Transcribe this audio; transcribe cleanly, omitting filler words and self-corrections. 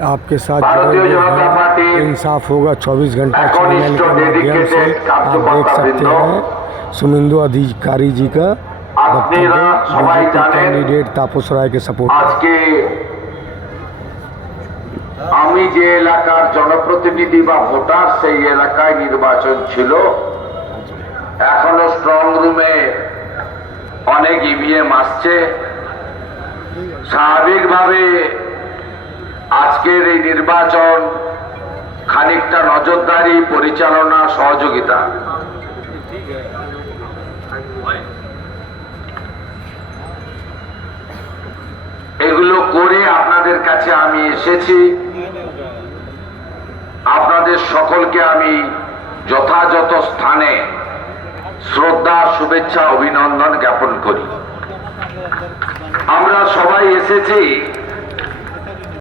आपके साथ जुड़े हुए हैं। इंसाफ होगा 24 घंटा चैनल के माध्यम से आप देख सकते हैं सुमिंदु अधिकारी जी का वक्तव्य बीजेपी कैंडिडेट तापस राय के सपोर्ट। আজকে আমি যে এলাকার জনপ্রতিনিধি বা ভোটার সেই এলাকায় নির্বাচন ছিল, এখনো স্ট্রং রুমে অনেক ইভিএম আসছে। স্বাভাবিকভাবে আজকের এই নির্বাচন খানিকটা নজরদারি, পরিচালনা, সহযোগিতা। এগুলো করে আপনাদের কাছে আমি এসেছি। আপনাদের সকলকে আমি যথাযথ স্থানে শ্রদ্ধা, শুভেচ্ছা, অভিনন্দন জ্ঞাপন করি। আমরা সবাই এসেছি